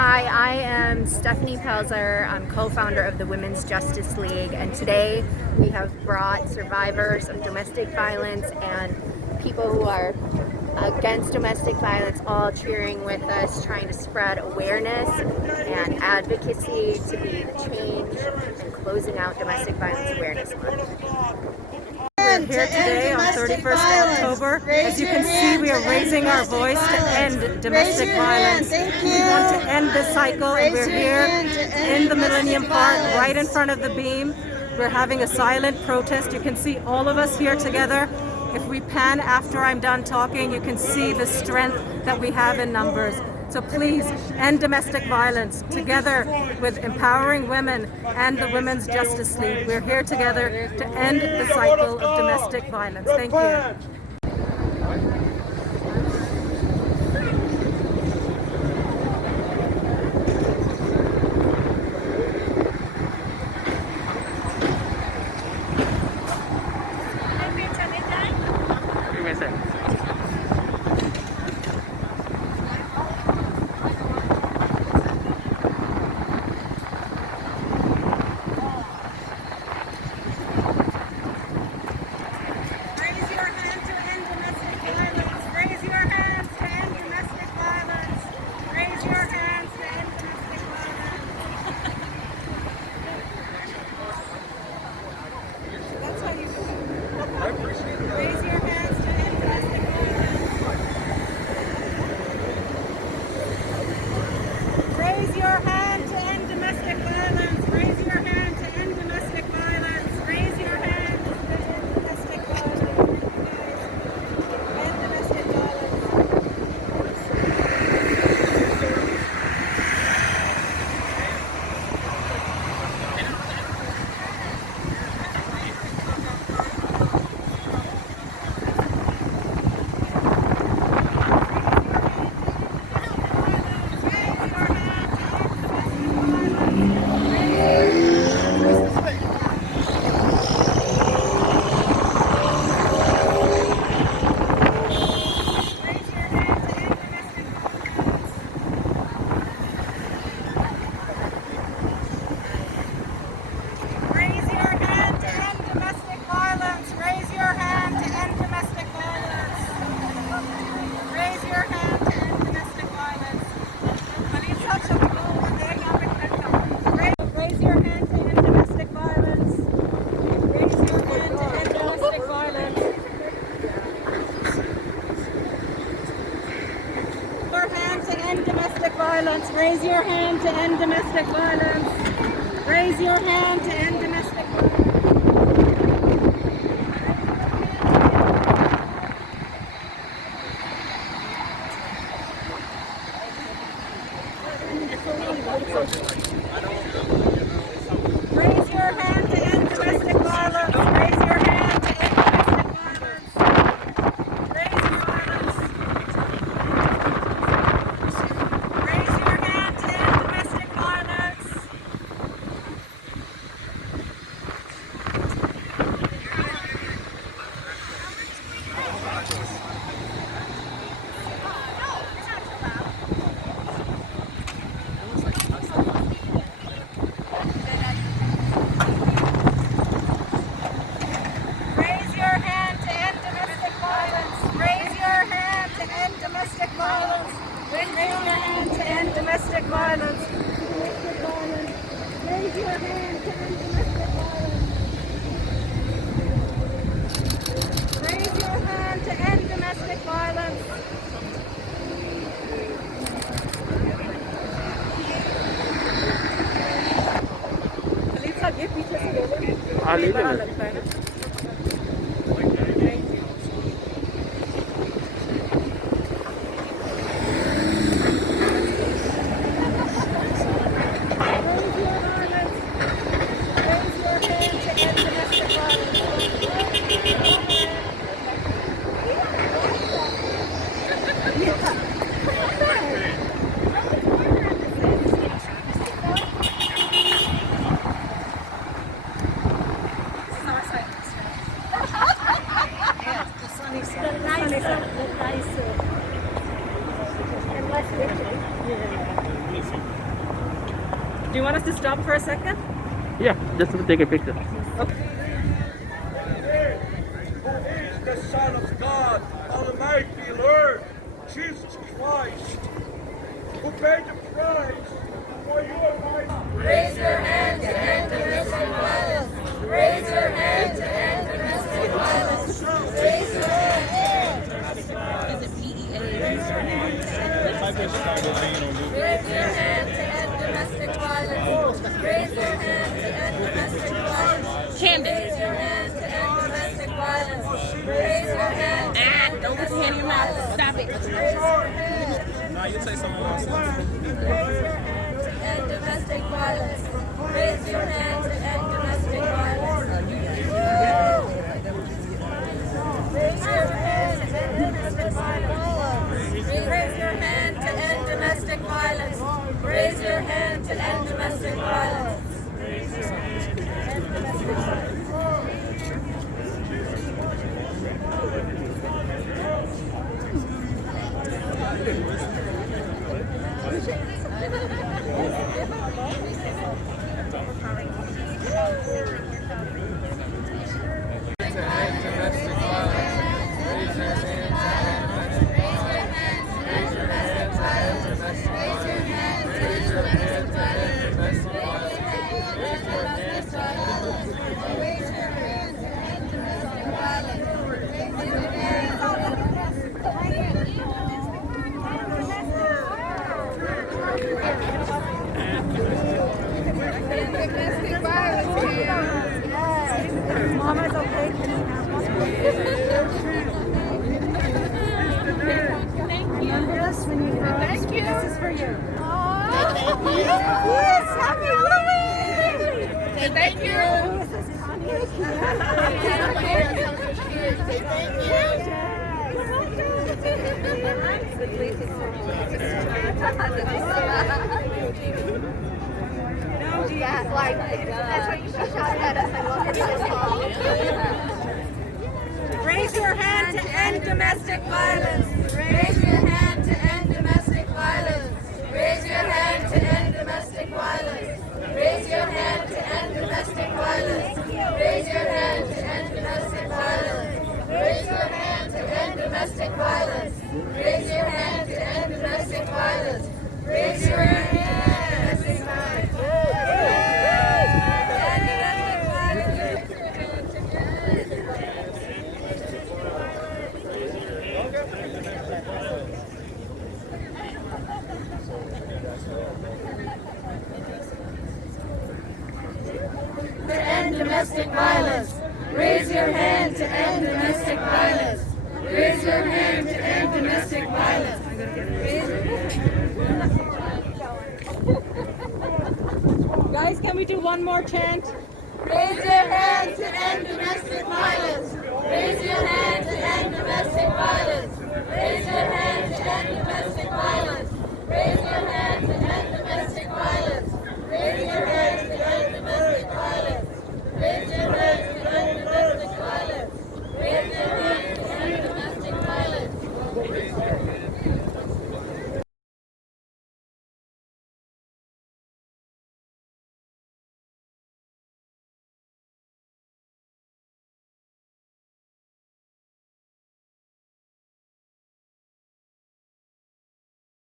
Hi, I am Stephanie Pelzer. I'm co-founder of the Women's Justice League, and today we have brought survivors of domestic violence and people who are against domestic violence all cheering with us, trying to spread awareness and advocacy to be the change and closing out Domestic Violence Awareness Month. We're here today on 31st October. As you can see, we are raising our voice to end domestic violence. We want to end this cycle, and we're here in the Millennium Park, right in front of the beam. We're having a silent protest. You can see all of us here together. If we pan after I'm done talking, you can see the strength that we have in numbers. So please end domestic violence together with Empowering Women and the Women's Justice League. We're here together to end the cycle of domestic violence. Thank you. Raise your hand to end domestic violence. Raise your hand to end domestic violence. Raise your hand to end domestic violence. End domestic violence. Raise your hand to end domestic violence. Raise your hand to end domestic violence. Raise your hand to end domestic violence. Raise your hand to end domestic violence. Raise your violence. Raise your hand to end domestic violence. Raise your hand to end domestic violence. Raise your hand to end domestic violence. Raise your hand to end domestic violence. Raise your hand to end domestic violence. Raise your hand to end domestic violence. Do you want us to stop for a second? Yeah, just to take a picture. Who is the Son of God, Almighty Lord, Jesus Christ, who paid the price for you and my... Raise your hand to end domestic violence. Raise your hand to end domestic violence. Raise your hand. Is it PEA? Raise your hand to end domestic violence. Raise your hand to end domestic violence. Raise your hand to end domestic violence. Camden. Raise your hand to end domestic violence. Raise your hand. Don't put your hand in your mouth. Stop it. Raise your hand. Nah, you say something else. Raise your hand to end domestic violence. Raise your hand to end domestic violence. Raise your hand to end domestic violence. Raise your hand to end domestic violence. Raise your hand to end domestic violence. Mama's okay. Remember this when you grow up? Thank you. This is for you. Yes, happy Halloween! Thank you. Yeah, like, that's what you should shout at us. I love it so Raise your hand to end domestic violence. Raise your hand to end domestic violence. Raise your hand to end domestic violence. Raise your hand to end domestic violence. Raise your hand to end domestic violence. Raise your hand to end domestic violence. Raise your hand to end domestic violence. Raise your hand. To end domestic violence. Raise your hand to end domestic violence. Raise your hand to end domestic violence. Guys, can we do one more chant? Raise your hand to end domestic violence. Raise your hand to end domestic violence. Raise your hand to end domestic violence. Raise